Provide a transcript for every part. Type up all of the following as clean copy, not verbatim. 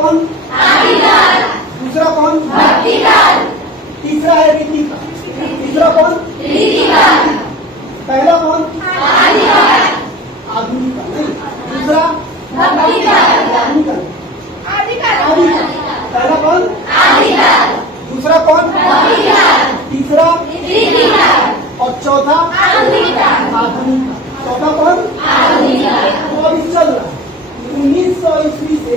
कौन? आदिकाल। दूसरा कौन? भक्तिकाल। तीसरा है रीतिकाल। तीसरा कौन? रीतिकाल। पहला कौन? आदिकाल। आधुनिक काल। नहीं, दूसरा भक्तिकाल। आधुनिक आदिकाल। आदिकाल। पहला कौन? आदिकाल। दूसरा कौन? भक्तिकाल। तीसरा रीतिकाल। और चौथा आधुनिक काल। आधुनिक काल। चौथा कौन? आधुनिक काल। तो अभी चल रहा है 1900 ईस्वी से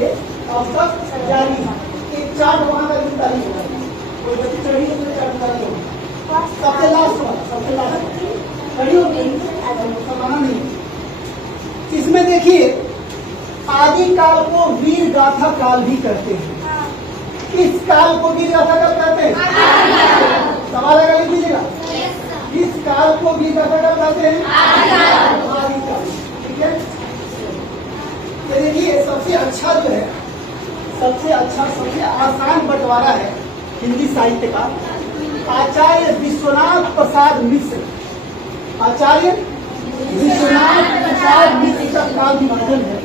अब तक जारी है। एक चार्ट वहां का भी तारीख है, कोई बच्ची चढ़ी है तो चार्ट तारीख होगा। सबसे लास्ट वाला, सबसे लास्ट चढ़ी होगी समाना नहीं। इसमें देखिए आदि काल को वीर गाथा काल भी कहते हैं। इस काल को वीर गाथा काल कहते हैं। सवाल अगर लिख लीजिएगा, इस काल को वीर गाथा काल कहते हैं। आदि काल। ठीक है, तो देखिए सबसे अच्छा जो है, सबसे अच्छा सबसे आसान बंटवारा है हिंदी साहित्य का आचार्य विश्वनाथ प्रसाद मिश्र। आचार्य विश्वनाथ प्रसाद मिश्र का काल विभाजन है।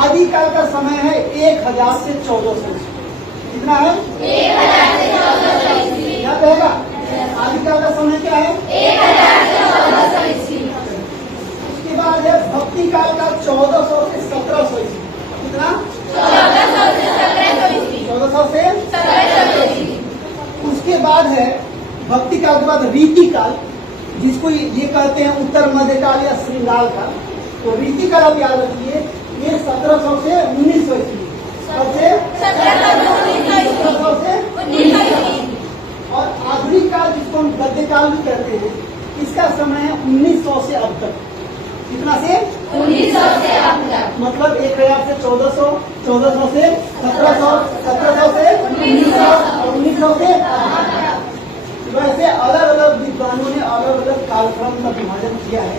आदिकाल का समय है 1000 से 1400। कितना है? 1000 से 1400 ईस्वी। क्या कहेगा? आदिकाल का समय क्या है? 1000 से 1400 ईस्वी। उसके बाद है भक्ति काल का 1400 से 1700 ईस्वी। कितना? 1400 से 1700 ईस्वी। 1400 से 1700 ईस्वी। उसके बाद है भक्ति काल के बाद रीति काल, जिसको ये कहते हैं उत्तर मध्य काल या श्रृंगार काल। तो रीति काल आप याद रखिए, ये 1700 से 1900 ईस्वी। सबसे 1700 से 1900 से 1900 ईस्वी। और आधुनिक काल जिसको हम गद्य काल भी कहते हैं, इसका समय है 1900 से अब तक। कितना से? 1900 से अब तक। मतलब 1000 से 1400, 1400 से 1700, 1700 से 1900 और 1900 से वैसे अलग अलग विद्वानों ने अलग अलग कालक्रम का विभाजन किया है।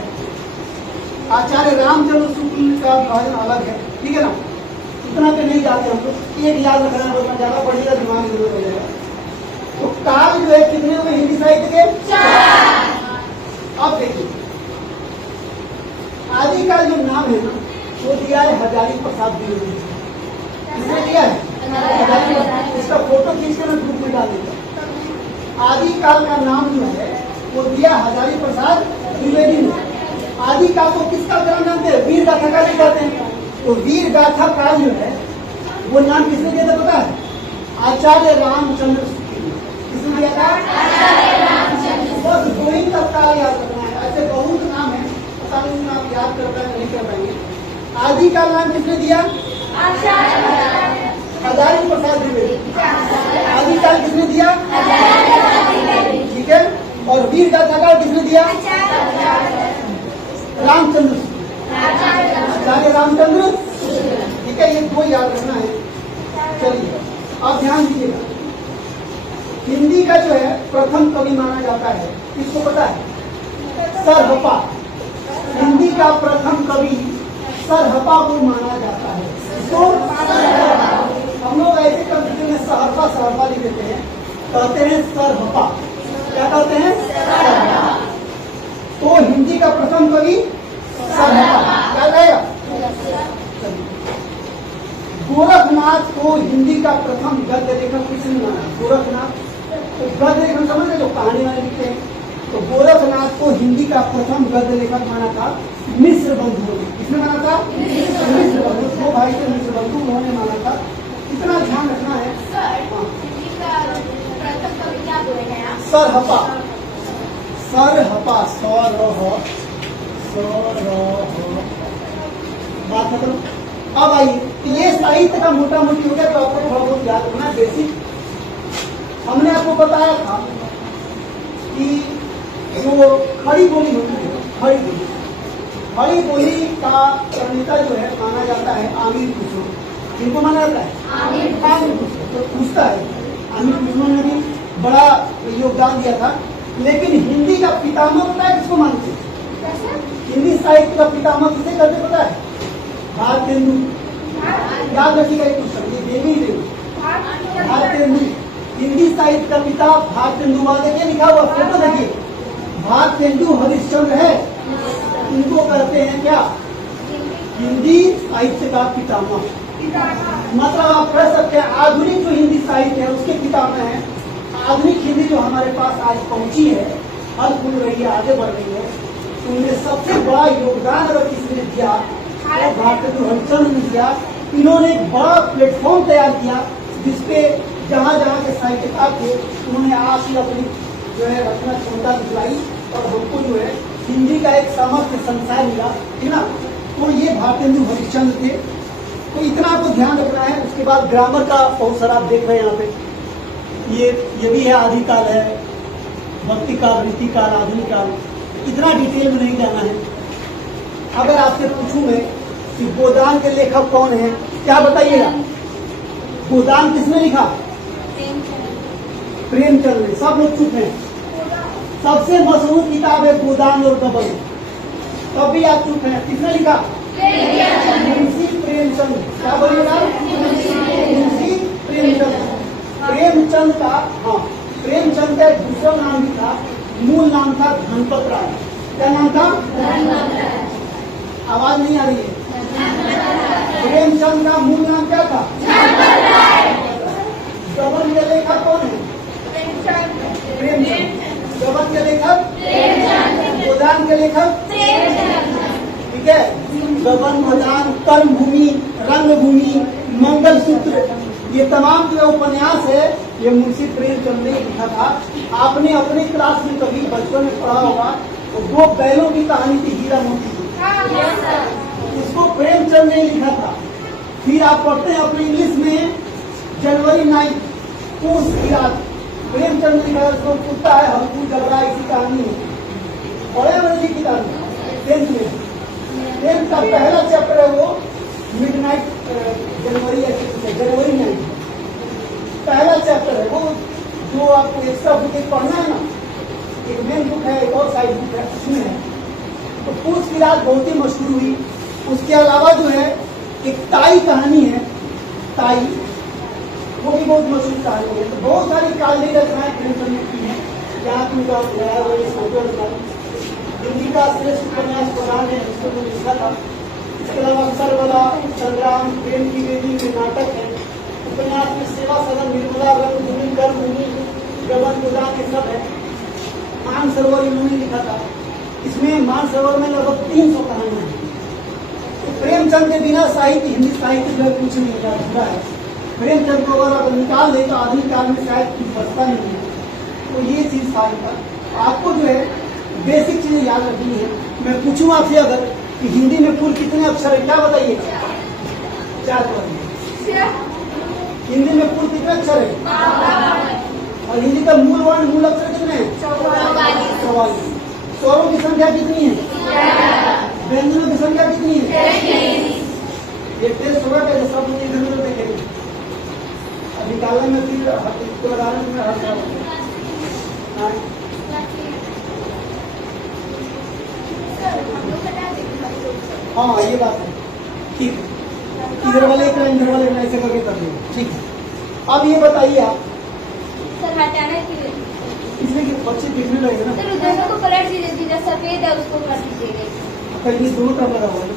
आचार्य रामचंद्र शुक्ल का विभाजन अलग है। ठीक है ना, इतना पे नहीं जाते हम लोग, एक याद रखना है, ज्यादा पढ़िएगा दिमाग जरूर हो जाएगा। तो काल जो है कितने हुए हिंदी साहित्य के? 4। अब देखिए आदिकाल जो नाम है ना, वो दिया है हजारी प्रसाद द्विवेदी। किसने दिया है? हजारी। इसका फोटो खींच के मैं ग्रुप में डाल देता। आदिकाल का नाम जो है वो दिया हजारी प्रसाद द्विवेदी ने। आदिकाल को किसका नाम जानते हैं? वीर गाथा काल कहते हैं। तो वीर गाथा काल जो है वो नाम किसने दिया था पता है? आचार्य रामचंद्र शुक्ल। किसने दिया था? बस दो ही तक काल याद रखना है, ऐसे बहुत नाम है, पता नहीं आप याद कर पाए नहीं कर पाएंगे। आदि का नाम किसने दिया? हजारी प्रसाद द्विवेदी। आदि काल किसने दिया? ठीक है, और वीर गाथा काल किसने दिया? रामचंद्र शुक्ल। आचार्य रामचंद्र। ठीक है, ये दो याद रखना है। चलिए अब ध्यान दीजिएगा, हिंदी का जो है प्रथम कवि माना जाता है, किसको पता है? सरहपा। हिंदी का प्रथम कवि सरहपा को माना जाता है। तो हम लोग ऐसे कंप्यूटर में सहरपा सहरपा लिख देते हैं, कहते हैं सरहपा। क्या कहते हैं? सरहपा। तो हिंदी का प्रथम कवि सरहपा। क्या कहेगा? गोरखनाथ को हिंदी का प्रथम गद्य लेखक किसने माना? गोरखनाथ। तो गद्य लेखन समझ रहे, जो कहानी वाले लिखते हैं। तो गोरखनाथ को हिंदी का प्रथम गद्य लेखक माना था मिश्र बंधुओं ने। किसने माना था? मिश्र बंधु। दो भाई थे मिश्र बंधु, उन्होंने माना था। इतना ध्यान रखना है। सरहपा। सरहपा। बात खत्म। अब आइए, ये साहित्य का मोटा मोटी हो गया, तो आपको थोड़ा बहुत याद रखना है बेसिक। हमने आपको बताया था कि जो खड़ी बोली होती है, खड़ी बोली का प्रणेता जो है माना जाता है आमिर खुसरो। किनको माना जाता है? आमिर खुसरो। तो पूछता है, आमिर खुसरो ने भी बड़ा योगदान दिया था, लेकिन हिंदी का पितामह पता है किसको मानते हैं? हिंदी साहित्य का पितामह किसे कहते पता है? भारतेंदु। याद रखिएगा एक क्वेश्चन, ये देवी देवी भारतेंदु। हिंदी साहित्य का पिता भारतेंदु। वहां देखिए लिखा हुआ, फोटो देखिए, भारतेंदु हरिश्चंद्र है। इनको कहते हैं क्या? हिंदी साहित्य का पितामह। मतलब आप कह सकते हैं आधुनिक जो हिंदी साहित्य है उसके किताबें हैं। आधुनिक हिंदी जो हमारे पास आज पहुंची है, फल फूल रही है, आगे बढ़ रही है, उनमें सबसे बड़ा योगदान अगर किसने दिया वो भारतेंदु हरिश्चंद्र ने दिया। इन्होंने एक बड़ा प्लेटफॉर्म तैयार किया जिसपे जहाँ जहाँ के साहित्यकार थे उन्होंने आके अपनी जो है रचना क्षमता दिखलाई और हमको जो है हिंदी का एक सामर्थ्य संसार मिला, है ना। तो ये भारतेंदु हरिश्चंद्र थे। तो इतना आपको ध्यान रखना है। उसके बाद ग्रामर का बहुत सारा आप देख रहे हैं यहाँ पे, ये भी है आदिकाल है, भक्ति काल, रीति काल, आधुनिक काल। इतना डिटेल में नहीं जाना है। अगर आपसे पूछूं मैं कि गोदान के लेखक कौन है, क्या बताइएगा? गोदान किसने लिखा? प्रेमचंद ने। सब लोग चुप हैं। सबसे मशहूर किताब है गोदान और गबन। तब भी आप चुप हैं। किसने लिखा? मुंशी प्रेमचंद। क्या बोलिएगा? मुंशी प्रेमचंद। प्रेमचंद का, हाँ, प्रेमचंद का दूसरा नाम भी था, मूल नाम था धनपत राय। क्या नाम था? आवाज नहीं आ रही है। प्रेमचंद का मूल नाम क्या था? गबन के लेखक कौन है? प्रेमचंद। गबन के लेखक? गोदान के लेखक? ठीक है। गबन, गोदान, कर्मभूमि, रंगभूमि, मंगलसूत्र, ये तमाम जो उपन्यास है ये मुंशी प्रेमचंद ने लिखा था। आपने अपने क्लास में कभी बचपन में पढ़ा होगा, तो 2 बैलों की कहानी थी, हीरा मोती की। इसको प्रेमचंद ने लिखा था। फिर आप पढ़ते हैं अपने इंग्लिश में जनवरी 9 पूस की रात, प्रेमचंद ने लिखा। उसको कुत्ता है हमको घबरा, इसी कहानी है। पढ़े मैंने किताब 10th में। 10th का पहला चैप्टर है वो मिडनाइट जनवरी 9 पहला चैप्टर है वो। जो आपको एक्स्ट्रा बुक एक पढ़ना है ना, एक मेन बुक है, एक और साइड बुक है, उसमें है। तो पूस की रात बहुत ही मशहूर हुई। उसके अलावा जो है एक ताई कहानी है, ताई, वो भी बहुत मशहूर कहानी है। तो बहुत सारी काल्पनिक रचनाएं प्रेमचंद ने की हैं। यहाँ हिंदी का श्रेष्ठ उपन्यास गोदान है, जिसको उन्होंने लिखा था। इसके अलावा सरबला, संग्राम, प्रेम की वेदी में नाटक है। उपन्यास में सेवा सदन, निर्मला, रंगभूमि, कर्मभूमि, गबन, गोदान, ये सब है। मानसरोवर इन्होंने लिखा था। इसमें मानसरोवर में लगभग 300 कहानियां हैं। तो प्रेमचंद के बिना साहित्य, हिंदी साहित्य जो है कुछ नहीं हुआ है। प्रेमचंद को अगर निकाल दे तो आधुनिक काल में शायद कुछ बचता नहीं है। तो ये चीज था। आपको जो है बेसिक चीजें याद रखनी है। मैं पूछूं आपसे अगर कि हिंदी में कुल कितने अक्षर है, क्या बताइएगा? 4 बताइए। हिंदी में कुल कितने अक्षर है? और हिंदी का मूल वर्ण, मूल अक्षर कितने हैं? 44। स्वरों की संख्या कितनी है? व्यंजनों की संख्या कितनी है? ये टेस्ट होगा क्या? सब मुझे व्यंजनों देखेंगे। अब निकालने में फिर उदाहरण में हर हाँ, ये बात है। ठीक है। इधर वाले एक लाइन, इधर वाले लाइन ऐसे करके कर देंगे। ठीक है। अब ये बताइए आप, इसमें बच्चे देखने लगेगा ना, दोनों को पलट दीजिए, सफेद है उसको पलट दीजिएगा। कहीं दोनों तरफ लगा हुआ है।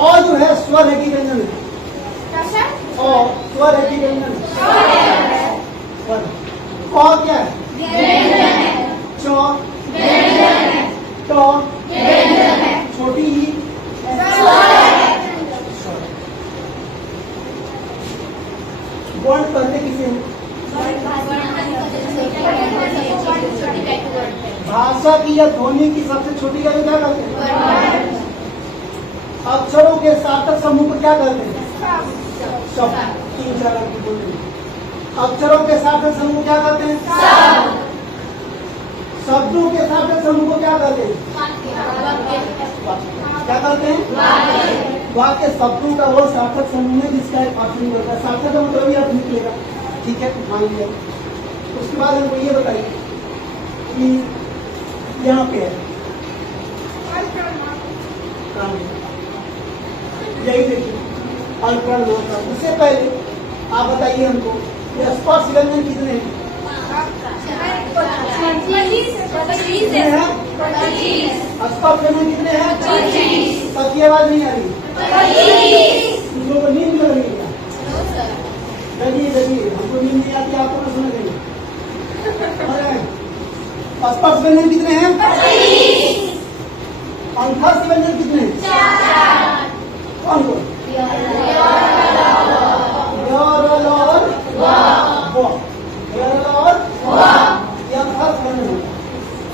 और जो है स्वर है कि व्यंजन है? और स्वर है कि व्यंजन है? स्वर। क्या है? चौ, तो छोटी ही वर्ण करते किसे? भाषा की या ध्वनि की सबसे छोटी का क्या करते हैं? अक्षरों के सार्थक समूह को क्या करते हैं? शब्द। 3-4 की बोलते। अक्षरों के सार्थक समूह क्या करते हैं? शब्दों के सार्थक समूह को क्या करते हैं? क्या करते हैं? वाक्य। शब्दों का वो सार्थक समूह है जिसका एक अर्थ नहीं होता। सार्थक का मतलब ही अर्थ निकलेगा। ठीक है, मान लिया। उसके बाद हमको ये बताइए कि यहाँ पे है यही देखिए अल्परण। उससे पहले आप बताइए हमको स्पर्श व्यंजन कितने हैं? स्पर्श व्यंजन कितने हैं? सबकी आवाज नहीं आ रही। तुम लोगों को नींद लग रही है क्या? लगी हमको नींद नहीं आती, आपको ना सुन रही। स्पर्श व्यंजन कितने हैं? अंतस्थ व्यंजन कितने हैं? कौन कौन?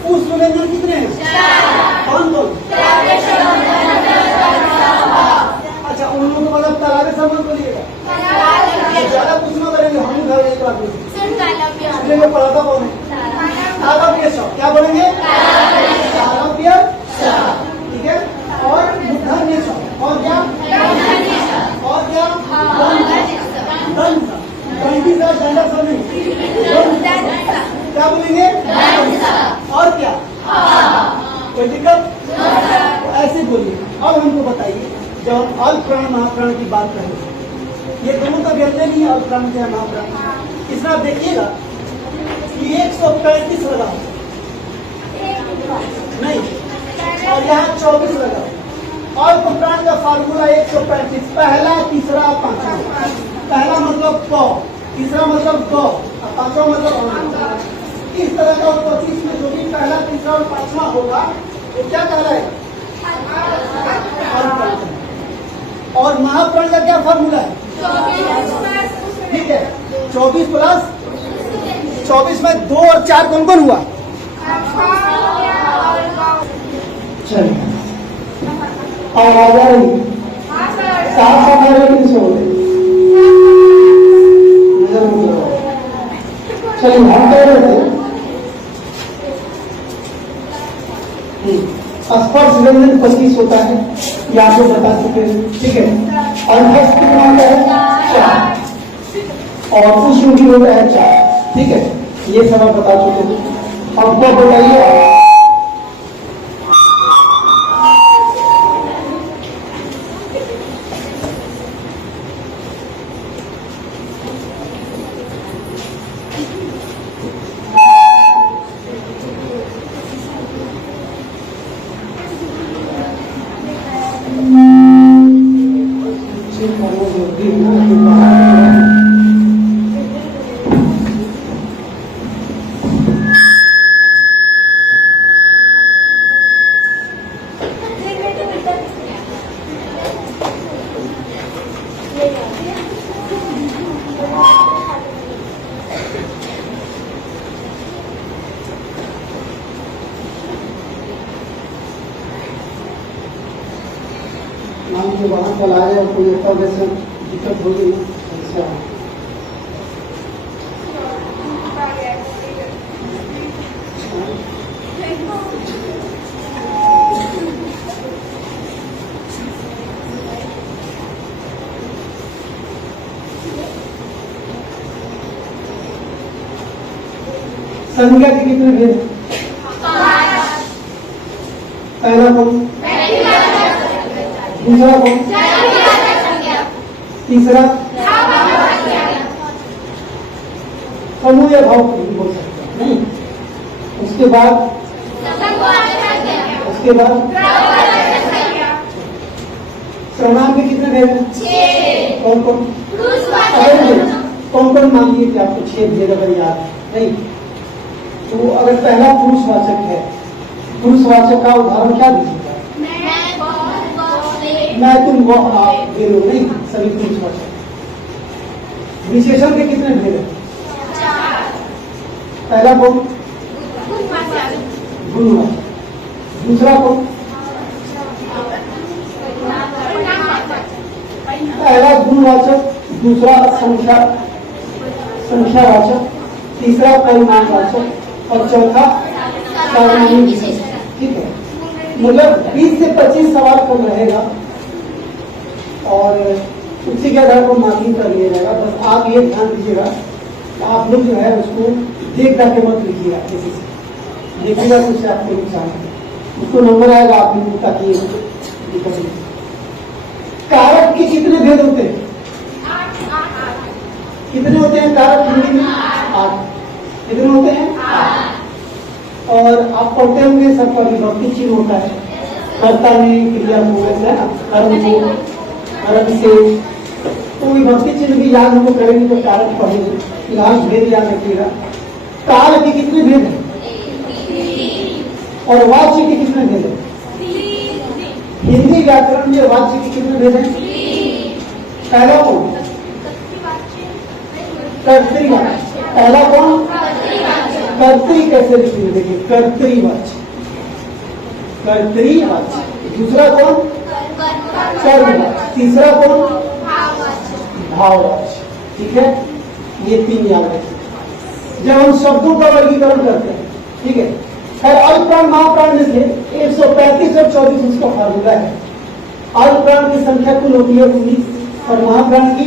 पुष्प व्यंजन कितने हैं? कौन कौन? अच्छा, उन लोगों को मतलब तरावे संबंध बोलिएगा। ज्यादा कुछ ना करेंगे, हम घर एक बात में पढ़ा था कौन है? तालव्य शब्द क्या बोलेंगे? तालव्य शब्द, ठीक है। और मूर्धन्य शब्द और क्या? और क्या? दंड शब्द नहीं, क्या बोलेंगे? और क्या? कोई दिक्कत? ऐसे बोलिए। अब हमको बताइए, जब हम अल्प प्राण महाप्राण की बात करें, ये दोनों का व्यंजन ही अल्प प्राण है महाप्राण। इसमें आप देखिएगा 135 लगा नहीं, और यहाँ 24 लगा। अल्प प्राण का फार्मूला 135, पहला, तीसरा, पांचवा। पहला मतलब क, तीसरा मतलब ग, और पांचवा मतलब अ। इस तरह का 25 में जो भी पहला, तीसरा और पांचवा होगा वो क्या कह रहा है? और महाप्राण का क्या फार्मूला है? ठीक है, 24 प्लस 24 में 2 और 4 कौन कौन हुआ? चलिए, और आ जाएगी 7 से हो गए। चलिए, हम कह रहे थे स्पर्श व्यंजन 25 होता है, ये आपको बता चुके हैं, ठीक है। अंतस्थ कितना होता है? 4, और पुष्प भी होता है 4, ठीक है। ये सब आप बता चुके हैं। अब क्या बताइए? नाम जो वहाँ कल आए और कोई ऐसा वैसे दिक्कत हो गई ऐसा संज्ञा के कितने भेद? पहला कौन? दूसरा कौन? तीसरा? समूह या भाव बोल सकते हैं, नहीं। उसके बाद सर्वनाम के कितने भेद हैं? 6। कौन कौन? कौन कौन मांगिए कि आपको 6 भेद अगर याद नहीं, तो अगर पहला पुरुषवाचक है, पुरुषवाचक का उदाहरण क्या दीजिएगा? मैं, तुम, वह, आप, वे लोग, नहीं, सभी पुरुषवाचक। विशेषण के कितने भेद हैं? 4। पहला कौन? गुणवाचक। दूसरा कौन? पहला गुणवाचक, दूसरा संख्यावाचक, तीसरा परिमाणवाचक और चौथा सार्वनामिक विशेषण, ठीक है। मतलब 20 से 25 सवाल कम रहेगा और उसी के आधार पर मार्किंग कर लिया जाएगा। बस आप ये ध्यान दीजिएगा, आप लोग जो है उसको देख के मत लिखिएगा, किसी से लिखिएगा तो उससे आपको नुकसान है, उसको नंबर आएगा आप भी ताकि दिक्कत नहीं। कारक के कितने भेद होते हैं? 8। कितने होते हैं कारक हिंदी में? 8। कितने होते हैं? 8। और आप पढ़ते होंगे सबका विभक्ति चिन्ह होता है, कर्ता में क्रिया को, है ना, कर्म को धर्म से, तो विभक्ति चिन्ह भी याद हमको करेंगे तो कारक पढ़ेंगे। फिलहाल भेद याद रखिएगा। काल के कितने भेद हैं और वाच्य के कितने भेद हैं? हिंदी व्याकरण में वाच्य के कितने भेद हैं? पहला कौन? कर्तृवाच्य। पहला कौन? कर्तरी कैसे लिखेंगे? देखिए कर्तृवाच्य, कर्तृवाच्य। दूसरा कौन? कर्मवाच्य। तीसरा कौन? भाववाच्य। ठीक है, ये तीन याद रखिए जब हम शब्दों का वर्गीकरण करते हैं। ठीक है, खैर अल्पप्राण महाप्राण में से 135 और 24 उसका फार्मूला है। अल्पप्राण की संख्या कुल होती है 19 और महाप्राण की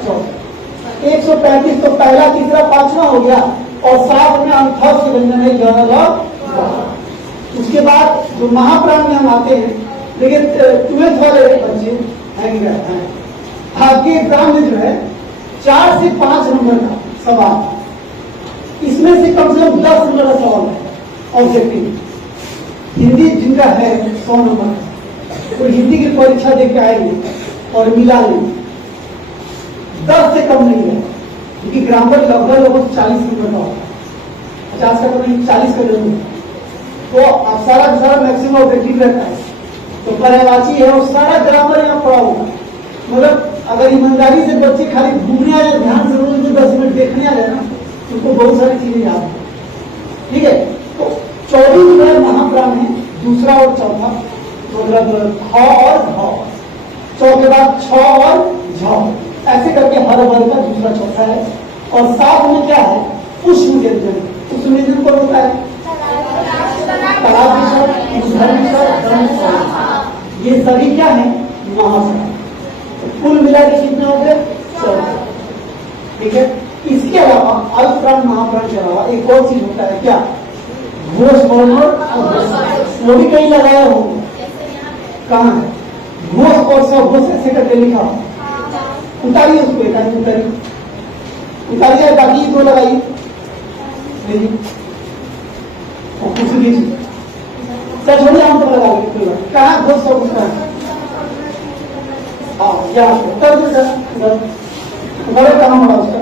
14। 135 तो पहला तीसरा पांचवा हो गया और साथ में अंथस के व्यंजन है 11। उसके बाद जो महाप्राण में हम आते हैं, देखिए 12th वाले बच्चे हैं, आपके एग्जाम में जो है 4 से 5 नंबर का सवाल, इसमें से कम 10 नंबर का सवाल है ऑब्जेक्टिव। हिंदी जिनका है 100 नंबर, तो हिंदी की परीक्षा दे के आएंगे और मिला लेंगे, 10 से कम नहीं है, क्योंकि ग्रामर लगभग 40 नंबर का होता है। 50 का तो नहीं, 40 का जरूर है। तो अब सारा मैक्सिमम ऑब्जेक्टिव रहता है, तो पर्यायवाची है और सारा ग्रामर यहाँ पढ़ा होगा। मतलब अगर ईमानदारी से बच्चे खाली घूमने आए, ध्यान से रोज 10 मिनट देखने आ जाए ना, उनको बहुत सारी चीजें याद है। ठीक है, तो 24 जो है महाप्राण है, दूसरा और चौथा, मतलब ह और घ, चौथे बाद छ और झ, ऐसे करके हर वर्ग का दूसरा चौथा है। और साथ में क्या है? पुष्प व्यंजन। पुष्प व्यंजन कौन होता है? ये सभी क्या है? महाप्राण। कुल मिला के कितने हो गए? 14। ठीक है, इसके अलावा अल्पप्राण महाप्राण के अलावा एक और चीज होता है, क्या? घोष वर्ण और घोष। वो भी कहीं लगाया हो, कहाँ है? घोष और सघोष ऐसे करके लिखा हो, उतारिए उसको, एक आदमी उतारिए, बाकी दो लगाइए, और कुछ लीजिए, क्या छोड़िए, हम तो लगा लेंगे। कहाँ घोष सघोष का है? हाँ, यहाँ उत्तर उधर कहाँ पड़ा उसका?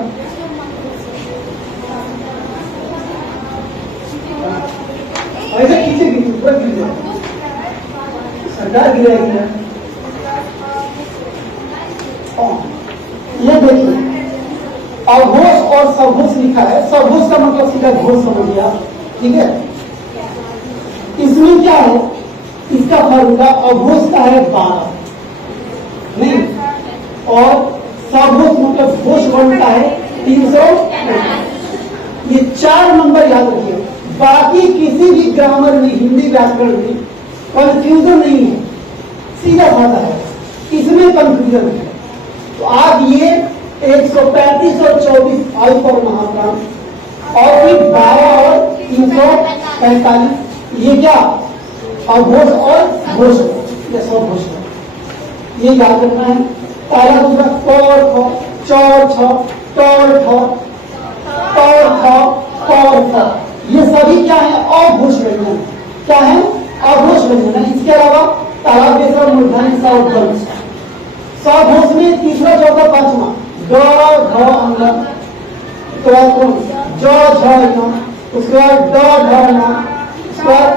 ऐसे खींचे खींचे ऊपर गिर जाए, सरकार गिरेगी। ये देखिए, अघोष और सघोष लिखा है। सघोष का मतलब सीधा घोष समझ गया। ठीक है, इसमें क्या है? इसका फॉर्मूला अघोष का है 12 नहीं, और सघोष मतलब घोष वर्ण का है 300। ये 4 नंबर याद रखिए। बाकी किसी भी ग्रामर में, हिंदी व्याकरण में कंफ्यूजन नहीं है, सीधा साधा है, इसमें कंफ्यूजन है। तो आप ये 135 और 24 अल्प और महाप्राण, और फिर 12 और 345, ये क्या? अघोष और घोष, ये सब घोष, ये याद रखना है। पहला दूसरा कौर ख, चौर छ, टौर ठ, टौर ख, कौर ख, ये सभी क्या है? अघोष व्यंजन। क्या है? अघोष व्यंजन है। इसके अलावा तालाब के सब मूर्धन्य सा उद्गम, सघोष में तीसरा चौथा पांचवा ग घ अंग, उसके बाद कौन? ज झ न, उसके बाद ड ढ न, उसके बाद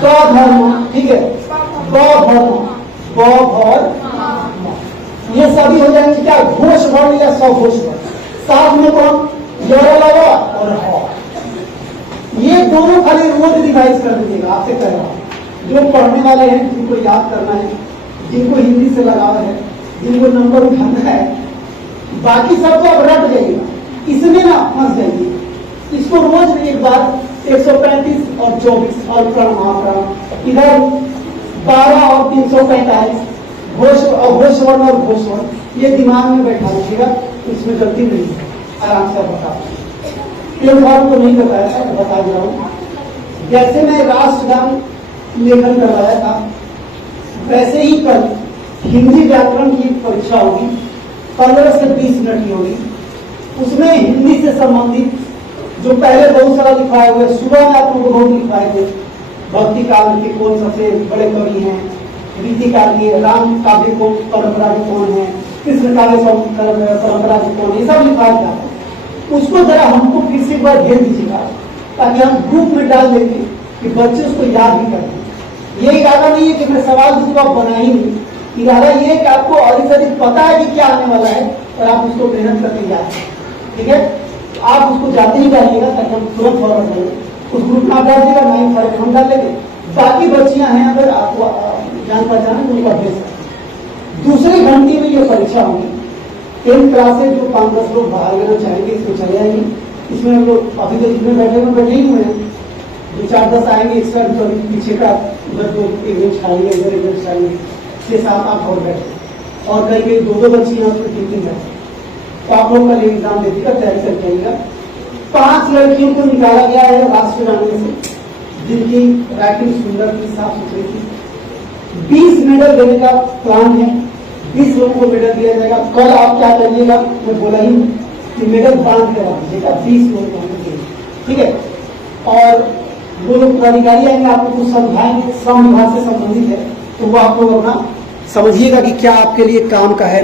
क धर्म। ठीक है, ब धर्म, ब भर, ये सभी हो जाएंगे क्या? घोष वर्ण या सघोष वर्ण। साथ में कौन? य लगा और ह। ये दोनों खाली रोज रिवाइज कर दीजिएगा। आपसे कह रहा हूं, जो पढ़ने वाले हैं, जिनको याद करना है, जिनको हिंदी से लगाव है, जिनको नंबर उठाना है, बाकी सब तो अब रट जाइएगा, इसमें ना फंस जाइए। इसको रोज एक बार 135 और 24 अल्पप्राण महाप्राण, इधर 12 और 345 घोष वर्ण और घोष वर्ण, ये दिमाग में बैठा लीजिएगा, इसमें गलती नहीं है, आराम से बता। इन बात को नहीं बताया था, बता दे रहा हूं। जैसे मैं राष्ट्रगान लेखन करवाया था, वैसे ही कल हिंदी व्याकरण की परीक्षा होगी, 15 से 20 मिनट की होगी। उसमें हिंदी से संबंधित जो पहले बहुत सारा लिखवाए हुए, सुबह में आप लोगों को बहुत लिखवाए थे, भक्ति काल के कौन सबसे बड़े कवि हैं, रीति काव्य, राम काव्य को परंपरा के कौन है, कृष्ण काव्य परंपरा के कौन है, ये सब लिखा जाता है। उसको जरा हमको फिर से एक बार भेज दीजिएगा, ताकि हम ग्रुप में डाल देंगे कि बच्चे उसको याद भी करें। ये इरादा नहीं है कि मैं सवाल दूंगा आप बना ही नहीं, इरादा ये है कि आपको और अधिक पता है कि क्या आने वाला है और आप उसको मेहनत करके याद करें। ठीक है, आप उसको जाते ही डालिएगा ताकि हम तुरंत फॉरवर्ड करें। उस ग्रुप में आप डाल दीजिएगा, नहीं फॉरवर्ड हम डाल लेंगे। बाकी बच्चियां हैं, अगर आपको जान पहचान है तो उनको भेज सकते। दूसरी घंटी में ये परीक्षा होगी। 10th क्लास से जो 5-10 लोग भाग लेना चाहेंगे इसमें चले आएंगे। इसमें हम लोग अभी तो जितने बैठे ही हुए हैं, जो 4-10 आएंगे एक्स्ट्रा, जो अभी पीछे का उधर जो एक बेंच खाली है, इधर एक बेंच खाली है, 6-7-8 और बैठे, और कई 2-2 बच्चियां उसमें 3-3 बैठे। तो आप लोग कल एग्जाम देकर तैयारी करके आइएगा। 5 लड़कियों को निकाला गया है राष्ट्रीय गाने से, जिनकी राइटिंग सुंदर थी, साफ सुथरी थी। 20 मेडल देने का प्लान है, 20 लोगों को मेडल दिया जाएगा। कल आप क्या करिएगा, मैं बोला ही कि मेडल बांध कर दीजिएगा, 20 लोगों को देंगे। ठीक है, और वो लोग पदाधिकारी आएंगे, आपको कुछ समझाएंगे, श्रम विभाग से संबंधित है, तो वो आप लोग अपना समझिएगा कि क्या आपके लिए काम का है।